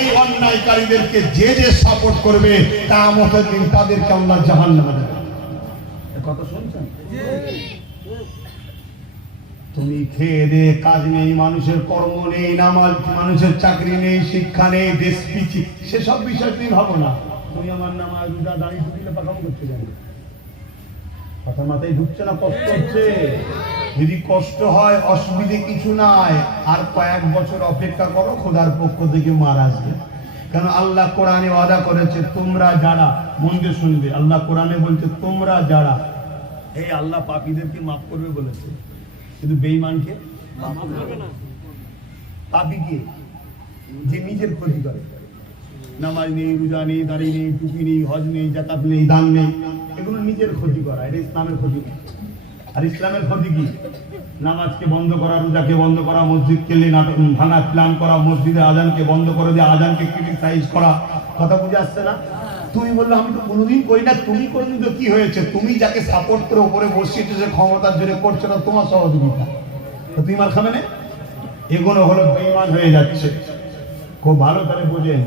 এই অন্যায়কারীদেরকে যে যে সাপোর্ট করবে কিয়ামতের দিন তাদেরকে আল্লাহ জাহান্নামে দেবে। এই কথা শুনছেন? তুমি খেয়ে দে, কাজ নেই, মানুষের কর্ম নেই, নামাজ, মানুষের চাকরি নেই, শিক্ষা নেই, দেশ পিছিয়ে, সেসব বিষয় তুমি ভাবো না। তুমি আমার নামাজ, রোজা, দাঁড়িয়ে টুপিলে পাকাম করতে যাবে, কথা মাথায় ঢুকছে না? কষ্ট হচ্ছে? যদি কষ্ট হয় অসুবিধে কিছু নাই, আর কয়েক বছর অপেক্ষা করো, খোদার পক্ষ থেকে মার আসবে। কেন আল্লাহ কোরআনে ওয়াদা করেছে, তোমরা যারা, মন দিয়ে শুনবে, আল্লাহ কোরআনে বলছে তোমরা যারা, এই আল্লাহ পাপীদেরকে মাফ করবে বলেছে, কিন্তু বেঈমানকে মাফ করবে না। পাপীকে যে নিজের ক্ষতি করে, নামাজ নেই, রোজা নেই, দাড়ি নেই, টুপি নেই, হজ নেই, যাকাত নেই, দান নেই, এগুলো নিজের ক্ষতি করা, এটা ইসলামের ক্ষতি নেই। আর ইসলামের ক্ষতি কি? নামাজকে বন্ধ করা, রোজাকে বন্ধ করা, মসজিদকে ভাঙা প্ল্যান করা, মসজিদে আজানকে বন্ধ করে দিয়ে আজানকে ক্রিটিসাইজ করা। কথা বুঝে আসছে না? তুমি বললো আমি তো কোনোদিন করি না, তুমি কোনোদিন তো কি হয়েছে? তুমি যাকে সাপোর্ট করে উপরে বসিয়েছো, সে ক্ষমতার জন্য করছে না, তোমার সহযোগিতা, তো তুমি মার খাবে না? এগুলো হলো বেঈমান হয়ে যাচ্ছে। খুব ভালো করে বোঝেন।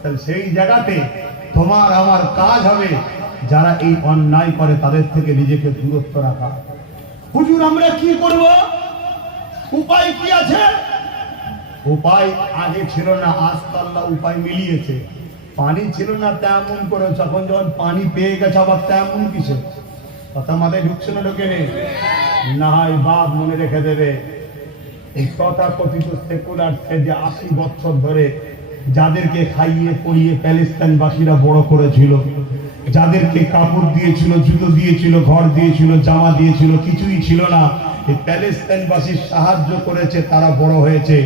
তাহলে সেই জায়গাতে তোমার আমার কাজ হবে, যারা এই অন্যায় করে তাদের থেকে নিজেকে দূরত্ব রাখা। হুজুর আমরা কি করব? উপায় কি আছে? উপায় আগে ছিল না, আজ তো আল্লাহ উপায় মিলিয়েছে। পানি ছিল না তেমন করে, যখন পানি পেয়ে গেছে আবার তেমন কিসে? কথা মাথায় ঢুকছে না? ঢোকে নেই না হয় বাপ মনে রেখে দেবে, এই তথাকথিত সেকুলার যে 80 বছর ধরে যাদেরকে খাইয়ে পরিয়ে প্যালেস্টাইনবাসীরা বড় করেছিল, যাদেরকে কাপড় দিয়েছিল, জুতো দিয়েছিল, ঘর দিয়েছিল, জামা দিয়েছিল, কিছুই ছিল না, এই প্যালেস্টাইনবাসীর সাহায্য করেছে, তারা বড় হয়েছে।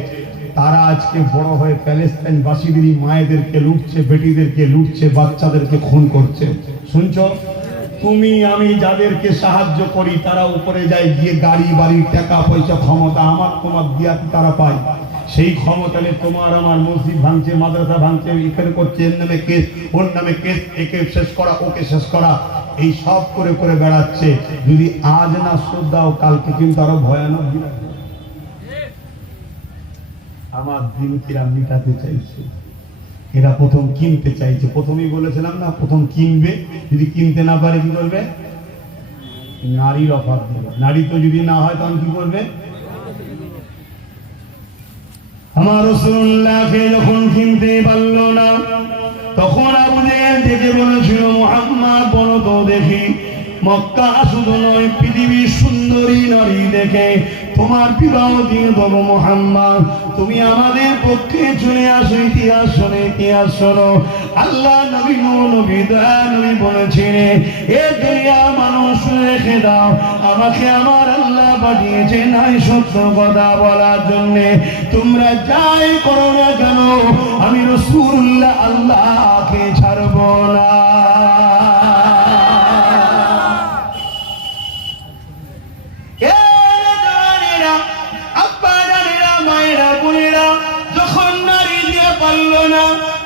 তারা আজকে বড় হয়ে প্যালেস্টাইনবাসীদেরই মায়েদেরকে লুটছে, বেটিদেরকে লুটছে, বাচ্চাদেরকে খুন করছে। শুনছো? তুমি আমি যাদেরকে সাহায্য করি, তারা উপরে যায় গিয়ে গাড়ি বাড়ি, টাকা পয়সা, ক্ষমতা আমার তোমার দিয়া তারা পায়। সেই ক্ষমতা নিয়ে তোমার আমার মসজিদ ভাঙছে, মাদ্রাসা ভাঙছে, এখানে করছে, এর নামে কেস, ওর নামে কেস, একে শেষ করা, ওকে শেষ করা, এই সব করে করে বেড়াচ্ছে। যদি আজ না শোধ দাও, কালকে কিন্তু আরো ভয়ানক দিন। আমার দিন কিরা মিটাতে চাইছে, এরা প্রথম কিনতে চাইছে। প্রথমেই বলেছিলাম না, প্রথম কিনবে, যদি কিনতে না পারে কি করবে? নারীর অফার দেবে। নারী তো যদি না হয় তখন কি করবে? আমার রাসূলুল্লাহকে যখন কিনতে পারল না, তখন আবু জেহেল থেকে বলেছিল, মুহাম্মদ বলো তো দেখি, মক্কা শুধু নয়, পৃথিবীর সুন্দরী নারী দেখে তোমার বিবাহ দিয়ে দেবো মুহাম্মদ, তুমি আমাদের পক্ষে চলে আসো। ইতিহাস শোনো, ইতিহাস শোনো। আল্লাহ নবী নবী দয়ানবী বলেছিলেন, এ দুনিয়া মানুষ রেখে দাও, আমাকে আমার আল্লাহ পাঠিয়েছে নাই সত্য কথা বলার জন্য। তোমরা যাই করো না কেন, আমি রাসূলুল্লাহ আল্লাহকে ছাড়ব না।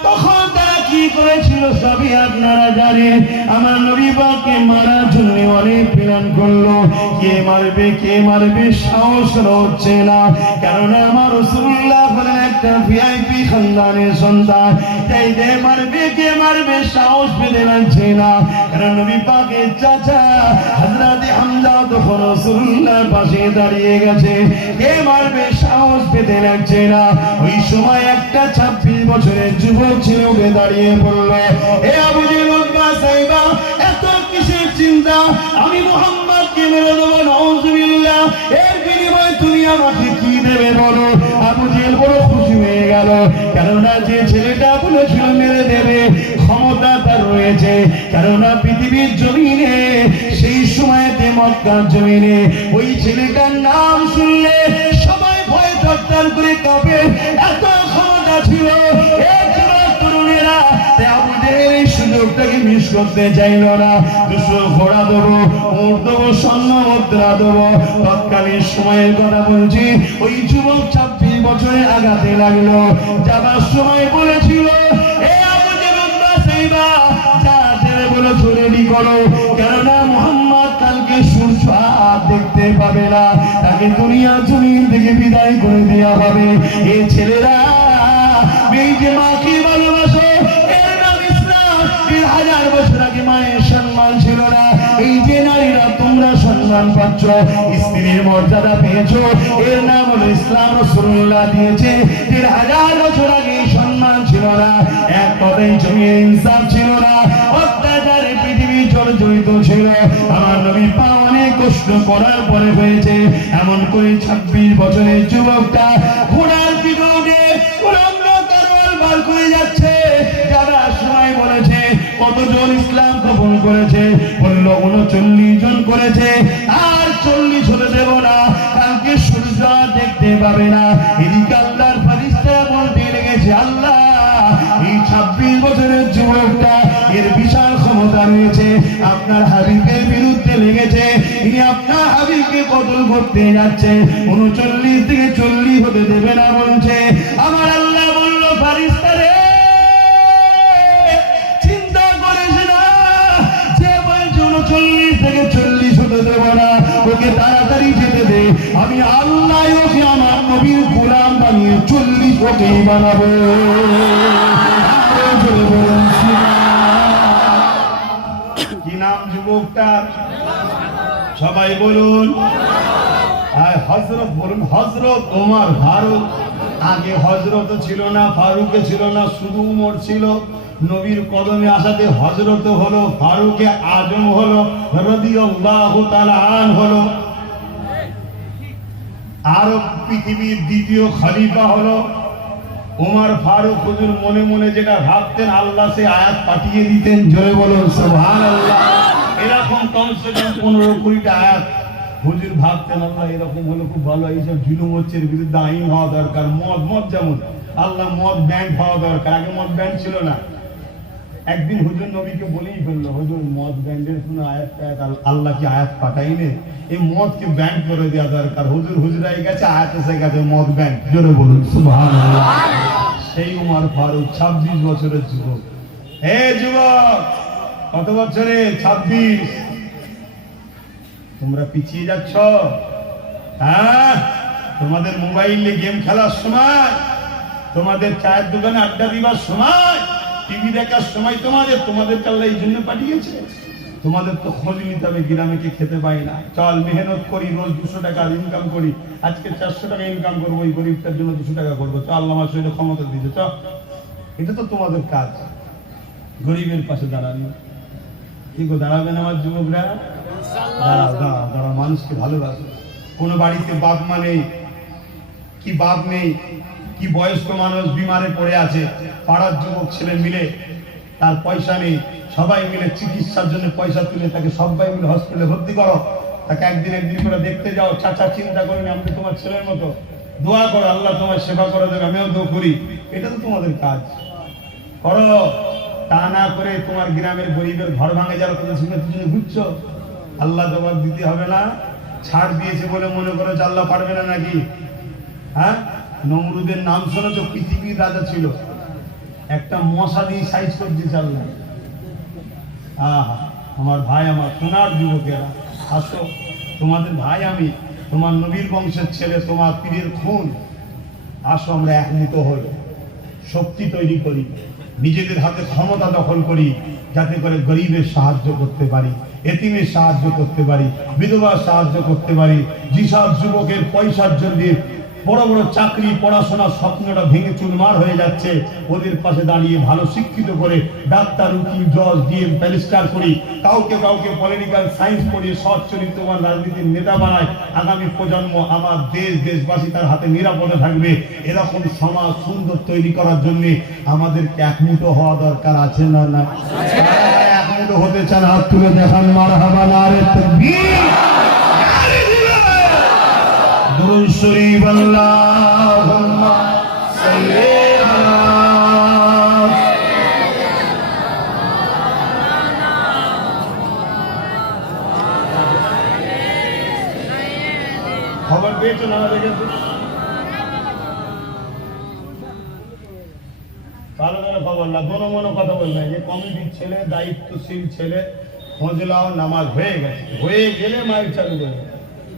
তখন তারা কি করেছিল সবই আপনারা জানেন। আমার নবী পাককে মারার জন্য অনেক প্ল্যান করলো, কে মারবে কে মারবে, সাহস হচ্ছে না। কেননা আমার রাসূলুল্লাহ বলেন একটা ভিআইপি খানদানের সন্তান, তাই দে মারবে কে মারবে সাহস পেতে লাগছে না। কারণ নবী পাকের চাচা হযরত হামজা তখন রাসূলুল্লাহর পাশে দাঁড়িয়ে গেছে, কে মারবে সাহস পেতে লাগছে না। ওই সময় একটা 26 বছরের যুবক ছেলে উঠে দাঁড়িয়ে পড়ল, এ আবু জেহেল উতবা সাইবা, এত কিসের চিন্তা? আমি মুহাম্মদকে মেরে দেবো, নাউযুবিল্লাহ, এর বিনিময়ে তুমি আমাকে কি দেবে বলো? আবু জেহেল বড় খুশি হয়ে গেল, কেননা যে ছেলেটা বলেছিল মেরে দেবে, ক্ষমতা তার রয়েছে। কেননা পৃথিবীর জমিনে সেই সময়তে, মক্কার জমিনে, ওই ছেলেটার নাম শুনলে সবাই ভয় থরথর করে কাঁপে, এত ক্ষমতা ছিল। সুযোগটাকে মিস করতে চাইল না। 200 ঘোড়া দেবো, উট দেবো, স্বর্ণ মুদ্রা দেবো। তৎকালীন সময়ের কথা বলছি, ওই যুবক 26 বছরে আগাতে লাগলো। যাবার সময় বলেছিল, এ আবু জেহেল উতবা সাইবা, যা ছেড়ে বলেছো রেডি করো, কেননা মুহাম্মদ কালকে সূর্য আর দেখতে পাবে না, তাকে দুনিয়া জমিন থেকে বিদায় করে দেওয়া হবে। এই ছেলেরা এই যে মাকে ভালোবাসো, এর নাম ইসলাম। 1000 বছর আগে মায়ের সম্মান ছিল না। এই যে নারীরা তোমরা সম্মান পাচ্ছ, স্ত্রীর মর্যাদা পেয়েছো, এর নাম হলো ইসলাম। রাসূলুল্লাহ দিয়েছে। 1000 বছর আগে সম্মান ছিল না, এক কথায় জমিয়ে ইনসাফ ছিল না, অত্যাচারে পৃথিবী জর্জরিত ছিল। আমার নবী পা অনেক কষ্ট করার পরে হয়েছে। এমন করে 26 বছরের যুবকটা ঘোড়ার পিছনে উলঙ্গ তরোয়াল বার করে যাচ্ছে। যারা সময় বলেছে কতজন ইসলাম কবুল করেছে, বললো 39 জন করেছে। আর 40 হতে দেব না, কালকে সূর্য দেখতে পাবে না। এদিকে আল্লাহর ফেরেশতারা বলতে লেগেছে, আল্লাহ এই 26 বছরের যুবকটা, এর বিশাল ক্ষমতা রয়েছে, আপনার হাবিবের বিরুদ্ধে লেগেছে, ইনি আপনার হাবিবকে কতল করতে যাচ্ছে। 39 থেকে 40 হতে দেবে না বলছে। আমার আল্লাহ বলল, ফেরেশতারে চিন্তা করিস না, যে বলছে 39 থেকে 40 হতে দেব না, ওকে তাড়াতাড়ি যেতে দে। আমি আল্লাহ ওকে আমার নবীর গোলাম বানিয়ে 40 ওকেই বানাবো। কি নাম যুবকটার? সবাই বলুন। হযরত বলুন, হযরত ওমর ফারুক। আগে হযরত ছিল না, ফারুকে ছিল না, শুধু ওমর ছিল। নবীর কদমে আসাতে হযরত হলো, ফারুকে আজম হলো, রাদিয়াল্লাহু তাআলা আন হলো। আর পৃথিবীর দ্বিতীয় খলিফা হলো ওমর ফারুক। হুজুর মনে মনে যেটা ভাবতেন, আল্লাহ সে আয়াত পাঠিয়ে দিতেন। জোরে বলুন সুবহানাল্লাহ। এরকম কমসে কম 15-20টা আয়াত হুজুর ভাবতেন, আল্লাহ এরকম হলো খুব ভালো, এইসব জুলুম হচ্ছে, এর বিরুদ্ধে আইন হওয়া দরকার। মদ যেমন আল্লাহ মদ ব্যান্ড হওয়া দরকার, আগে মদ ব্যান্ড ছিল না। একদিন হুজুর নবীকে বলেই ফেললো, হুজুর মদ ব্যান্ডের কোনো আয়াত আল্লাহ কি আয়াত পাঠাইনে, এই মদকে ব্যান্ড করে দেওয়া দরকার। হুজুর হুজুরাই গেছে, আয়াত এসে গেছে মদ ব্যান্ড। জোরে বলুন সুবহানাল্লাহ। সেই ওমর ফারুক 26 বছরের যুবক। হে যুবক, কত বছরে? 26। তোমরা পিছিয়ে যাচ্ছ। হ্যাঁ, তোমাদের মোবাইলে গেম খেলার সময়, তোমাদের চায়ের দোকানে আড্ডা দিবার সময়, টিভি দেখার সময় তোমাদের আল্লাহ এই জন্য পাঠিয়েছে। তোমাদের তো খোঁজ নিতে হবে, গ্রামে কি খেতে পাই না। চল মেহনত করি, রোজ 200 টাকা ইনকাম করি, আজকে 400 টাকা ইনকাম করবো, ওই গরিবটার জন্য 200 টাকা করবো। চল, আল্লাহ আমার শরীরে ক্ষমতা দিয়েছে, চল। এটা তো তোমাদের কাজ, গরিবের পাশে দাঁড়ানো। কি গো, দাঁড়াবেন আমার যুবকরা? দাঁড়াও, মানুষকে ভালোবাসো। কোনো বাড়িতে বাপ মা নেই, কি বাপ নেই, কি বয়স্ক মানুষ বিমারে পড়ে আছে, পাড়ার যুবক ছেলে মিলে, তার পয়সা নেই, সবাই মিলে চিকিৎসার জন্য পয়সা তুলে তাকে সবাই মিলে হসপিটালে ভর্তি করো। তাকে একদিন করে দেখতে যাও। চাচা চিন্তা করিনি, আমি তোমার ছেলের মতো, দোয়া করো, আল্লাহ তোমার সেবা করে দেবে, আমিও দোয়া করি। এটা তো তোমাদের কাজ, করো। তা না করে তোমার গ্রামের গরিবের ঘর ভাঙে যারা, তাদের সঙ্গে পিছনে ঘুরছো, আল্লাহ জবাব দিতে হবে না? ছাড় দিয়েছে বলে মনে করো যে আল্লাহ পারবে না নাকি? হ্যাঁ, নমরুদের নাম শোনেছো? পৃথিবীর রাজা ছিল, একটা মশা দিয়ে সাইজ করে দিয়েছে আল্লাহ। আহা, আমার ভাই, আমার সোনার যুবকেরা, আসো। তোমাদের ভাই আমি, তোমার নবীর বংশের ছেলে, তোমার পীরের খুন। আসো, আমরা একমত হই, শক্তি তৈরি করি, নিজেদের হাতে ক্ষমতা দখল করি, যাতে করে গরিবের সাহায্য করতে পারি, এতিমের সাহায্য করতে পারি, বিধবার সাহায্য করতে পারি। যেসব যুবকের পয়সার জন্য বড় বড় চাকরি, পড়াশোনা স্বপ্নটা ভেঙে চুরমার হয়ে যাচ্ছে, ওদের পাশে দাঁড়িয়ে ভালো শিক্ষিত করে ডাক্তার, উকিল, জজ, ডিএম, ব্যারিস্টার করি, কাউকে পলিটিক্যাল সায়েন্স পড়িয়ে সৎ চরিত্রবান রাজনীতির নেতা বানায়। আগামী প্রজন্ম, আমার দেশবাসী তার হাতে নিরাপদে থাকবে। এরকম সমাজ সুন্দর তৈরি করার জন্য আমাদেরকে একমুঠ হওয়া দরকার, আছে না? না, একমুঠ হতে চান হাত তুলে দেখান, মারহাবা, নারে তাকবীর। দুরূদ শরীফ, আল্লাহুম্মা সাল্লি আলা। খবর পেয়েছো না? দেখেছো ভালো করে খবর না, কোনো মনে কথা বলবে, যে কমিটির ছেলে, দায়িত্বশীল ছেলে, খোঁজলাও, নামাজ হয়ে গেছে, হয়ে গেলে মাইক চালু করবে,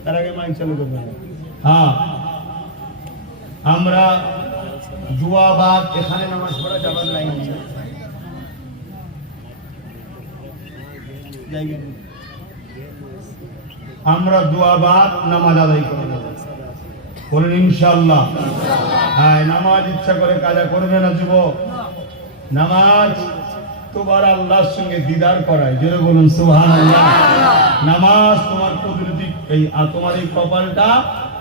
তার আগে মাইক চালু করবে না। হ্যাঁ, আমরা দুয়াবাদ এখানে নামাজ পড়া যাবার লাইন নেই, জায়গা নেই। আমরা দুয়াবাদ নামাজ আদায় করে নেব, বলেন ইনশাআল্লাহ। হ্যাঁ, নামাজ ইচ্ছা করে কাজা করবে না যুবক। নামাজ তোমার আল্লাহর সঙ্গে দিদার করায়, জোরে বলুন সুবহানাল্লাহ। নামাজ তোমার কুদরতি তোমার এই কপালটা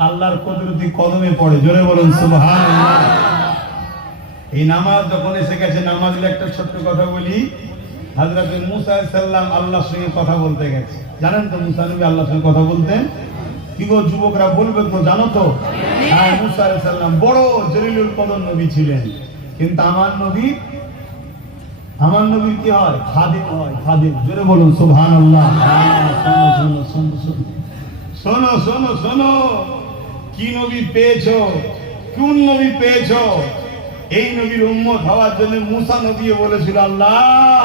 আল্লাহর কুদরতি কদমে পড়ে, জোরে বলুন সুবহানাল্লাহ। এই নামাজ যখন এসে গেছে, নামাজের একটা ছোট্ট কথা বলি। হযরত মুসা আলাইহিস সালাম আল্লাহর সঙ্গে কথা বলতে গেছে। জানেন তো মুসা নবী আল্লাহর সঙ্গে কথা বলতেন? কি গো যুবকরা বলবে তো, জানো তো? হ্যাঁ, মুসা আলাইহিস সালাম বড় জলিলুল কদর নবী ছিলেন, কিন্তু আমার নবীর কি হয়? খাদিম হয়, খাদিম। জোরে বলুন সুবহানাল্লাহ। শোনো শোনো শোনো, কি নবী পেয়েছো, কোন নবী পেয়েছো? এই নবীর উম্মত হওয়ার জন্য মুসা নবী বলেছিল, আল্লাহ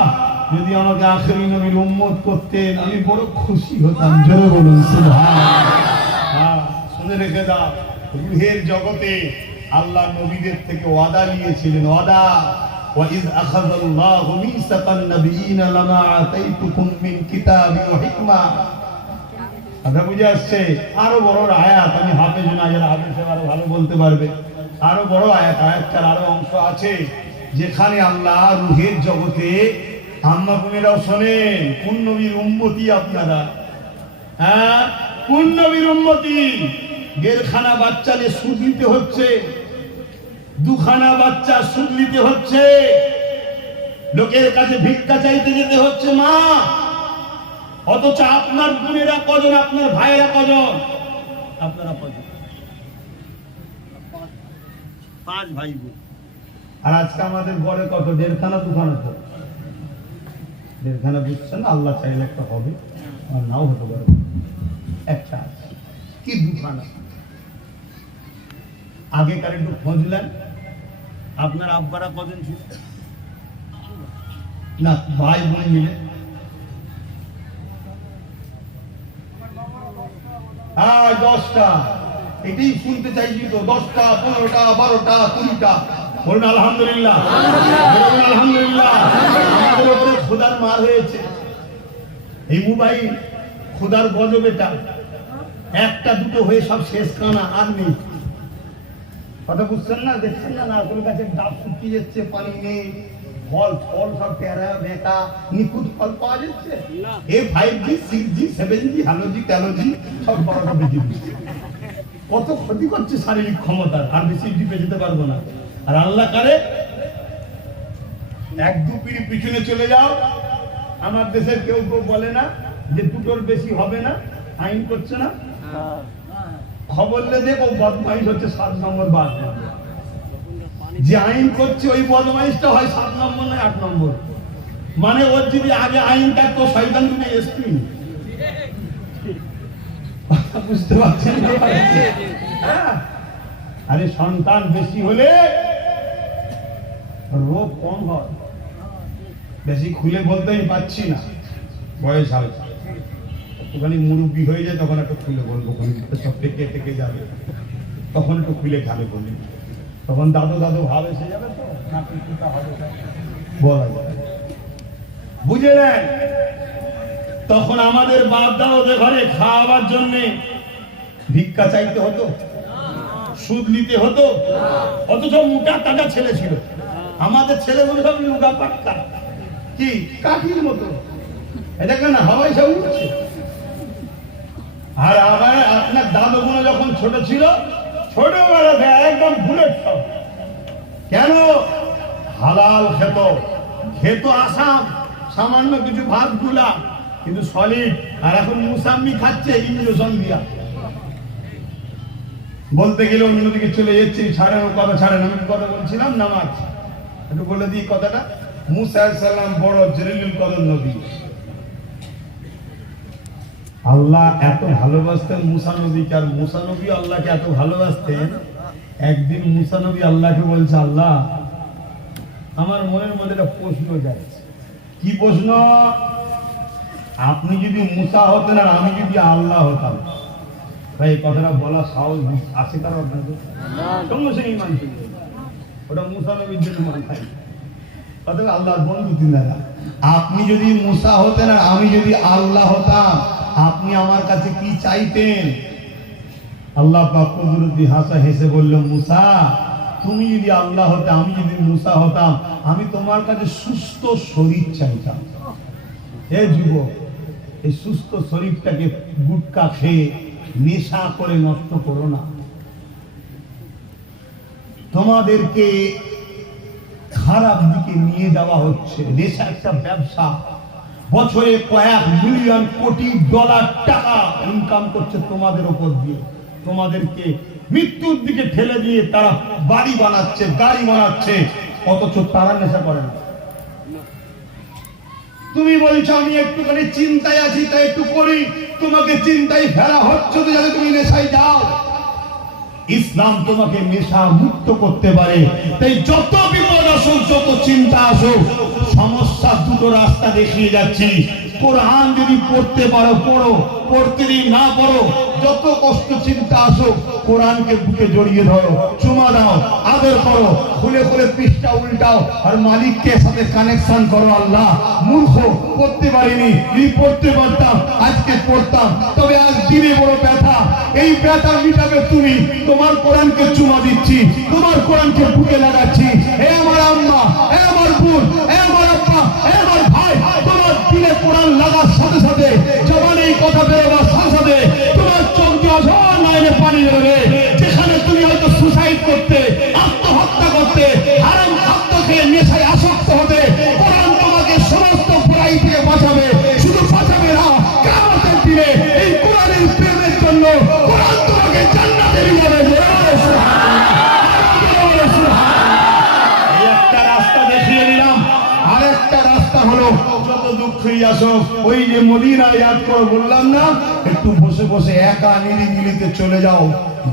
যদি আমাকে আখেরি নবীর উম্মত করতেন আমি বড় খুশি হতাম। জোরে বলুন সুবহানাল্লাহ। শুনে রেখে দাও, রূহের জগতে আল্লাহ নবীদের থেকে ওয়াদা নিয়েছিলেন, ওয়াদা। وَإِذْ أَخَذَ اللَّهُ مِيثَاقَ النَّبِيِّينَ لَمَا آتَيْتُكُم مِّن كِتَابٍ وَحِكْمَةٍ। কথা বুঝে আসছে? আরো বড় আয়াত, আমি হাফেজ না, যারা হাফেজ আরো ভালো বলতে পারবে। আরো বড় আয়াত, আয়াতটার আরো অংশ আছে যেখানে আল্লাহ রূহের জগতে, আম্মা বোনেরাও শোনেন, কোন নবীর উম্মতি আপনারা? হ্যাঁ, কোন নবীর উম্মতি? দেড়খানা বাচ্চা নিয়ে সুদ নিতে হচ্ছে, দুখানা বাচ্চা সুদ নিতে হচ্ছে, লোকের কাছে ভিক্ষা চাইতে যেতে হচ্ছে মা। অথচ আপনার বোনেরা কজন, আপনার ভাইয়েরা কজন? আপনারা কজন? 5 ভাই বোন। আর আজকে আমাদের ঘরে কত? দেড়খানা দুখানা। তো দেড়খানা বুঝছেন, আল্লাহ চাইলে একটা হবে, আর নাও হতে পারে। একটা কি দুখানা? আগেকার একটু খোঁজলেন, আপনার আব্বারা কজন ছিল? না, ভাই বোন মিলে 10টা। এটাই শুনতে চাইছি তো, 10টা, 15টা, 12টা, 20টা। বলুন আলহামদুলিল্লাহ, বলুন আলহামদুলিল্লাহ। আমাদের উপরে খোদার মার হয়েছে এই মোবাইল, খোদার গজবেটা। একটা দুটো হয়ে সব শেষ, কানা আর নেই। কথা বুঝছেন না? দেখছেন না? নারকেল গাছের ডাব শুকিয়ে যাচ্ছে, পানি নেই, ফল সব টেরা বেকা, নিখুঁত ফল পাওয়া যাচ্ছে। এই 5G 6G 7G হ্যালোজি ট্যালোজি সব বড় বেশি দিচ্ছে। কত ক্ষতি করছে শারীরিক ক্ষমতা, আর বেশি ডিপে যেতে পারবো না। আর আল্লাহ কারে 1-2 পিঁড়ি পিছনে চলে যাও, আমার দেশের কেউ বলে না যে দুটোর বেশি হবে না, আইন করছে না। খবর দেখো, বদমাইশ হচ্ছে 7 নম্বর বাদ। যে আইন করছে ওই বদমাইশটা হয় 7 নম্বর না 8 নম্বর। মানে ওর যদি আগে আইন থাকতো, শয়তান তুমি এসপি। বুঝতে পারছেন? আরে সন্তান বেশি হলে রোগ কম হয়। বেশি খুলে বলতেই পারছি না, বয়স হয়, একটুখানি মুরব্বী হয়ে যায় তখন একটু খুলে বলবো, সব থেকে যাবে, তখন একটু খুলে খালে বলি, তখন দাদু ভাব এসে যাবে, তো না কিছুটা হবে বলা যায়। বুঝে নেন, তখন আমাদের বাপ দাদাদের ঘরে খাওয়াবার জন্যে ভিক্ষা চাইতে হতো, সুদ নিতে হতো। অথচ মোটা তাজা ছেলে ছিল। আমাদের ছেলেগুলো সব লুগা পাক্কা, কি কাঠির মতো, এটা কেন হাওয়াই সব উঠছে। আর আবার আপনার দাদুগুলো যখন ছোট ছিল, ছোটবেলা থেকে একদম বুলেট সব। কেন? হালাল খেত আসাম, সামান্য কিছু ভাত গুলা, কিন্তু সলিড। আর এখন মুসাম্মি খাচ্ছে ইঞ্জেকশন দিয়া। বলতে গেলে অন্যদিকে চলে যাচ্ছে, ছাড়েন কথা ছাড়েন। আমি কথা বলছিলাম নামাজ, একটু বলে দিই কথাটা। মুসা আলাইহিস সালাম বড় জলিলুল কদর নবী। আল্লাহ এত ভালোবাসতেন মুসা নবীকে, আর মুসা নবী আল্লাহকে এত ভালোবাসতেন। একদিন মুসা নবী আল্লাহকে বলছে, আল্লাহ আমার মনের মধ্যে একটা প্রশ্ন যাচ্ছে। কি প্রশ্ন? আপনি যদি মুসা হতেন আর আমি যদি আল্লাহ হতাম, ভাই এই কথাটা বলা সাহস আছে কারো? আপনাদের সঙ্গে সঙ্গে ইমান চলে যাবে। ওটা মুসা নবীর জন্য মানায়। অতএব আল্লাহর বন্ধু তিনারা। আপনি যদি মুসা হতেন আর আমি যদি আল্লাহ হতাম, আপনি আমার কাছে কি চাইতেন? আল্লাহ পাক কুদরতি হাসা হেসে বলল, মুসা তুমি যদি আল্লাহ হতে, আমি যদি মুসা হতাম, আমি তোমার কাছে সুস্থ শরীর চাইতাম। হে যুবক, এই সুস্থ শরীরটাকে গুটকা খেয়ে নেশা করে নষ্ট করো না। তোমাদেরকে খারাপ দিকে নিয়ে যাওয়া হচ্ছে। নেশা একটা ব্যবসা, বছরে কয়েক মিলিয়ন কোটি ডলার টাকা ইনকাম করছে তোমাদের উপর দিয়ে। তোমাদেরকে মৃত্যুর দিকে ঠেলে দিয়ে তারা বাড়ি বানাচ্ছে, গাড়ি বানাচ্ছে, অথচ তারা নেশা করে না। তুমি বলছো আমি একটুখানি চিন্তায় আছি তাই একটু করি, তোমাকে চিন্তায় ফেলা হচ্ছে তো যাতে তুমি নেশায় যাও। ইসলাম তোমাকে নেশা মুক্ত করতে পারে। তাই যত বিপদ আসুক, যত চিন্তা আসুক, সমস্যা দুটো রাস্তা দেখিয়ে যাচ্ছি। কোরআন যদি পড়তে পারো পড়ো, পড়তে যদি না পড়ো, যত কষ্ট চিন্তা আসুক, কোরআনকে বুকে জড়িয়ে ধরো, চুমা দাও, আদর করো, খুলে খুলে পৃষ্ঠা উল্টাও আর মালিককে সাথে কানেকশন করো। আল্লাহ মূর্খ, পড়তে পারিনি, যদি পড়তে পারতাম আজকে পড়তাম। তবে আজ দিনে বড় ব্যথা, এই ব্যথা মিটাবে তুমি। তোমার কোরআনকে চুমা দিচ্ছি, তোমার কোরআনকে বুকে লাগাচ্ছি। হে আমার আম্মা, হে আমার বোন, হে আমার আব্বা, হে আমার ভাই, তোমার দিলে কোরআন লাগার সাথে সাথে, জবানে এই কথা বেরোবার সাথে সাথে তোমার চোখ দিয়ে অঝর নয়নে পানি বেরোবে। যেখানে তুমি হয়তো সুসাইড করতে, আত্মহত্যা করতে, হারাম খাদ্য খেয়ে নেশায় আসক্ত হতে, কোরআন তোমাকে সমস্ত বুরাই থেকে বাঁচাবে। শুধু বাঁচাবে না, কিয়ামতের দিনে এই কোরআনের প্রেমের জন্য কোরআন তোমাকে জান্নাতে নিয়ে যাবে। এই একটা রাস্তা দেখিয়ে দিলাম। আরেকটা রাস্তা হলো, যত দুঃখই আসো, ওই যে মদিনা ইয়াদ করে বললাম না, একটু বসে বসে একা নিরিবিলিতে চলে যাও,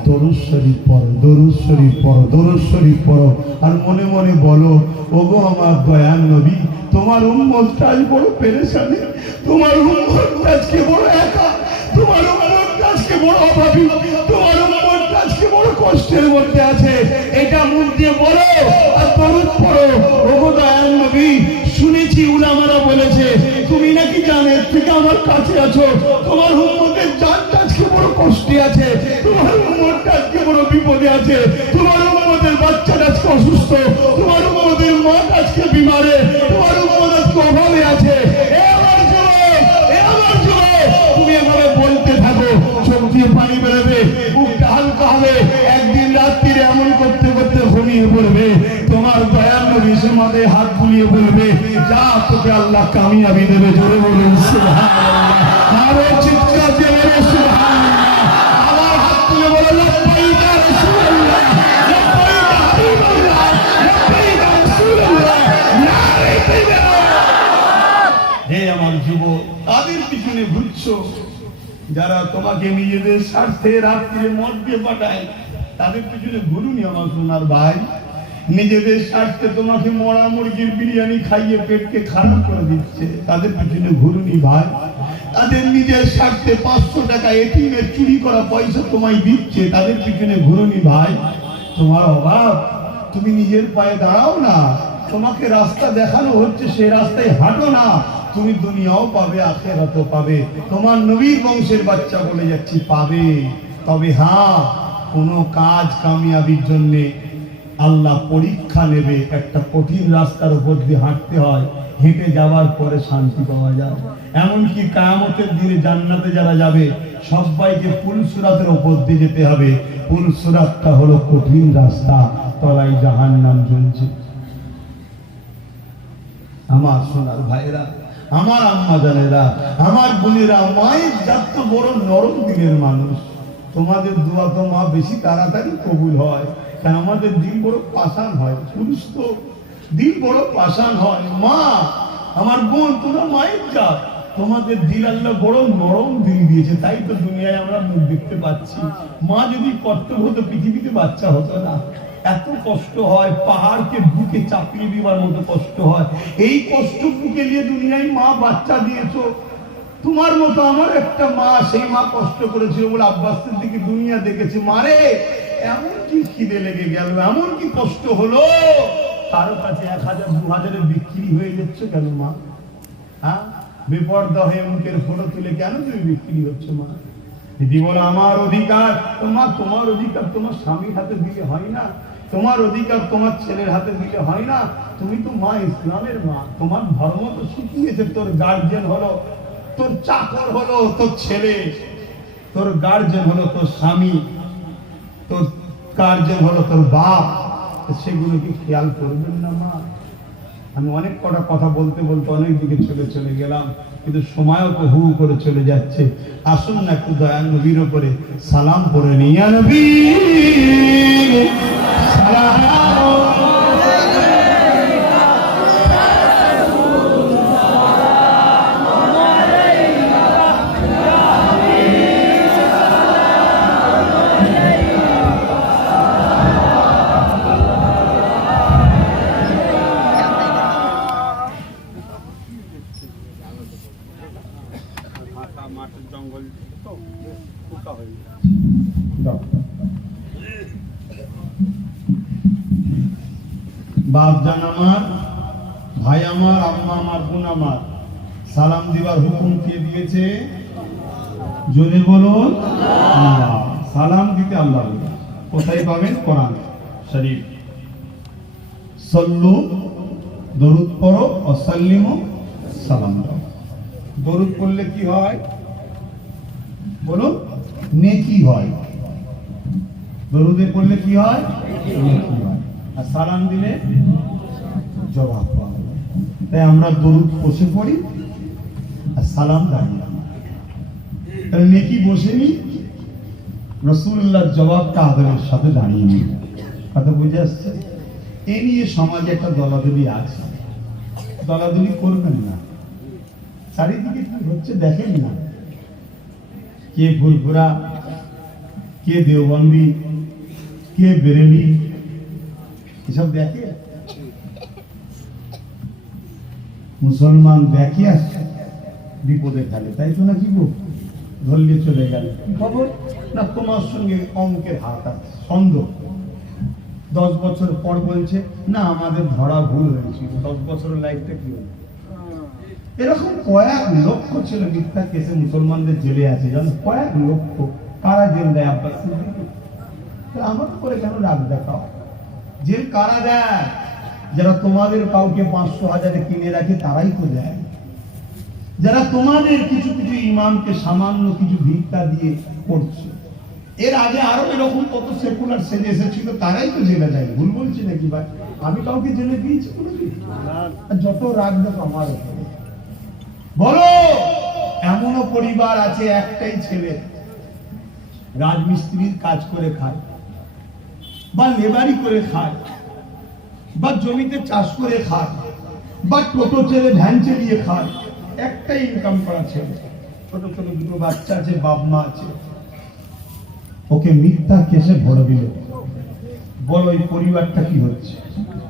দরুদ শরীফ পড়ো, দরুদ শরীফ পড়ো, দরুদ শরীফ পড়ো, আর মনে মনে বলো, ওগো আমার দয়াল নবী, তোমার উম্মতটা আজ বড় পেরেশানি, তোমার উম্মতটা আজকে বড় একা, তোমার উম্মতটা আজকে বড় অভাবী, তোমার উম্মতটা আজকে বড় কষ্টের মধ্যে আছে। এটা মুখ দিয়ে বলো আর দরুদ পড়ো। ওগো দয়াল নবী, শুনেছি উলামারা বলেছে তুমি নাকি জানের থেকে আমার কাছে আছো, তোমার উম্মতের জানটা আজকে বড় কষ্টে আছে, তোমার উম্মতটা আজকে বড় বিপদে আছে, তোমার উম্মতের বাচ্চাটা আজকে অসুস্থ, তোমার উম্মতের মা আজকে বিমারে, তোমার উম্মত আজকে অভাবে আছে। তুমি এভাবে বলতে থাকো, চোখ দিয়ে পানি বেরোবে, বুকটা হালকা হবে। একদিন রাত্রিরে এমন করতে করতে ঘুমিয়ে পড়বে, তোমার দয়াল নবী সে মাথায় হাত বুলিয়ে বলবে, যা তোকে আল্লাহ কামিয়াবি দেবে। জোরে বলুন সুবহানাল্লাহ। আরো চিৎকার দিয়ে বলুন সুবহানাল্লাহ। আবার হাত তুলে বলো লাব্বাইক ইয়া রাসূলুল্লাহ, লাব্বাইক ইয়া হাবিবাল্লাহ, লাব্বাইক ইয়া রাসূলুল্লাহ, নারে তাকবীর। হে আমার যুবক, তাদের পিছনে ঘুরছো যারা তোমাকে নিজেদের স্বার্থে রাত্রে মদ দিয়ে পাঠায়, তাদের পিছনে ঘুরুনি আমার সোনার ভাই। নিজেদের স্বার্থে তোমাকে মরা মুরগির বিরিয়ানি খাইয়ে পেটকে খারাপ করে দিচ্ছে, তাদের পিছনে ঘুরুনি ভাই। তাদের নিজের স্বার্থে 500 টাকা এটিএমের চুরি করা পয়সা তোমায় দিচ্ছে, তাদের পিছনে ঘুরুনি ভাই। তোমার অভাব, তুমি নিজের পায়ে দাঁড়াও না, তোমাকে রাস্তা দেখানো হচ্ছে, সেই রাস্তায় হাঁটো না, তুমি দুনিয়াও পাবে, আখিরাতও পাবে। তোমার নবীর বংশের বাচ্চা বলে যাচ্ছি পাবে। তবে হ্যাঁ, কোনো কাজ কামিয়াবির জন্য আল্লাহ পরীক্ষা নেবে। একটা কঠিন রাস্তার উপর দিয়ে হাঁটতে হয়, হেঁটে যাওয়ার পরে শান্তি পাওয়া যায়। এমনকি কিয়ামতের দিনে জান্নাতে যারা যাবে সবাইকে পুলসিরাতের উপর দিয়ে যেতে হবে। পুলসিরাতটা হলো কঠিন রাস্তা, তলায় জাহান্নাম জ্বলছে। আমার সোনার ভাইরা, আমার আম্মা জানেরা, আমার বোনেরা, মায়ের জাত তো বড় নরম দিনের মানুষ। তোমাদের দোয়া তো মা বেশি তাড়াতাড়ি কবুল হয়, কারণ আমাদের দিল বড় পাষাণ হয়। পুরুষ তো দিল বড় পাষাণ হয়। মা, আমার বোন, তোমরা মায়ের জাত, তোমাদের দিল আল্লাহ বড় নরম দিল দিয়েছে, তাই তো দুনিয়ায় আমরা মুখ দেখতে পাচ্ছি। মা যদি কর্তব্য হতো, পৃথিবীতে বাচ্চা হতো না। এত কষ্ট হয়, পাহাড়কে বুকে চাপিয়ে দেওয়ার মতো কষ্ট হয়। এই কষ্ট বুকে নিয়ে দুনিয়ায় মা বাচ্চা দিয়েছো। তোমার মতো আমার একটা মা, সেই মা কষ্ট করেছিল বলে আব্বাস সিদ্দিকী দুনিয়া দেখেছে। মারে, এমন কি খিদে লেগে গেল, এমন কি কষ্ট হলো, কারো কাছে 1000 2000 বিক্রি হয়ে যাচ্ছে কেন মা? হ্যাঁ, বেপরদা হয়ে মুখের ফটো তুলে কেন তুমি বিক্রি হচ্ছে মা? দিদি বলে আমার অধিকার। তো মা, তোমার অধিকার তোমার স্বামীর হাতে দিলে হয় না? তোমার অধিকার তোমার ছেলের হাতে দিলে হয় না? তুমি তো মা, ইসলামের মা, তোমার ধর্ম তো শিখিয়েছে। তোর গার্জিয়ান হলো, তোর চাকর হলো তোর ছেলে, তোর গার্জিয়ান হলো তোর স্বামী, তোর গার্জিয়ান হলো তোর বাপ। সেগুলো কি খেয়াল করবেন না মা? আমি অনেক কটা কথা বলতে বলতে অনেক দিকে চলে গেলাম, কিন্তু সময়ও তো হু করে চলে যাচ্ছে। আসুন না একটু দয়াল নবীর উপরে সালাম পড়ে নিই। ইয়া নবী সালাম। মাঠের জঙ্গল তো পোকা হয়ে যায়। বাপ জান আমার, ভাই আমার, আম্মা আমার, বোন আমার, সালাম দিবার হুকুম কে দিয়েছে? জোরে বলুন আল্লাহ। সালাম দিতে আল্লাহ। কোথায় পাবেন? কোরআন শরীফ। সল্লু, দরুদ পড়ো, ওয়াসাল্লিমু, সালাম দাও। দরুদ পড়লে কি হয় বলুন? নেকি হয়। দরুদে পড়লে কি হয়? নেকি হয়। আর সালাম দিলে জবাব পাওয়া যায়। তাই আমরা দরুদ বসে পড়ি আর সালাম দাঁড়িয়ে। তাহলে নেকি বসে নি, রাসূলুল্লাহর জবাবটা আদরের সাথে দাঁড়িয়ে নি। কথা বুঝে আসছে? এ নিয়ে সমাজে একটা দলাদলি আছে। দলাদলি করবেন না। চারিদিকে কি হচ্ছে দেখেন না? কে ফুরফুরা, কে দেওবন্দি, কে বেরেলি, এসব দেখে। মুসলমান দেখে আসছে, বিপদে ফেলে। তাই তো নাকি গো, ধরলে চলে গেল। কি খবর? না তোমার সঙ্গে অঙ্কের হাত আছে, সন্দেহ। 10 বছর পর বলছে না আমাদের ধরা ভুল হয়েছিল। 10 বছরের লাইফটা কি হলো? এরকম কয়েক লক্ষ ছেলে মিথ্যা কেসে মুসলমানদের জেলে আছে, জানো? কয়েক লক্ষ। কারা জেল দেয়? আব্বাস সিদ্দিকী। আমার করে কেন রাগ দেখাও? জেল কারা দেয়? যারা তোমাদের কাউকে 500 1000 কিনে রাখে তারাই তো দেয়। যারা তোমাদের কিছু কিছু ইমামকে সামান্য কিছু ভিক্ষা দিয়ে করছে। এর আগে আরো এরকম কত সেকুলার সেজে এসেছিল, তারাই তো জেলে যায়। ভুল বলছি নাকি ভাই? আমি কাউকে জেলে দিয়েছি কোনোদিন? যত রাগ দেখো আমার উপরে। বলো, এমনও পরিবার আছে একটাই ছেলে রাজমিস্ত্রির কাজ করে খায়, বা লেবারি করে খায়, বা জমিতে চাষ করে খায়, বা টোটো ছেলে ভ্যান চালিয়ে খায়। একটাই ইনকাম করা ছেলে, ছোট ছোট দুটো বাচ্চা আছে, বাপ মা আছে। ওকে মিথ্যা কেসে ভরে দিল। বলো এই পরিবারটা কি হচ্ছে?